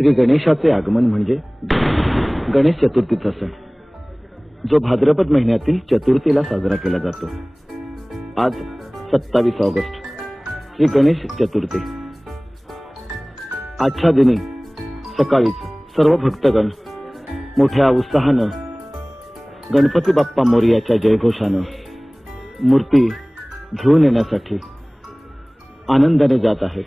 श्री गणेशाचे आगमन म्हणजे गणेश चतुर्थीचा सण. जो भाद्रपद महिन्यातील चतुर्थीला साजरा केला जातो. आज सत्तावीस ऑगस्ट श्री गणेश चतुर्थी. आजच्या दिनी सकाळीच सर्व भक्तगण मोठ्या उत्साहानं गणपती बाप्पा मोर्याच्या जयघोषानं मूर्ती घेऊन येण्यासाठी आनंदाने जात आहेत.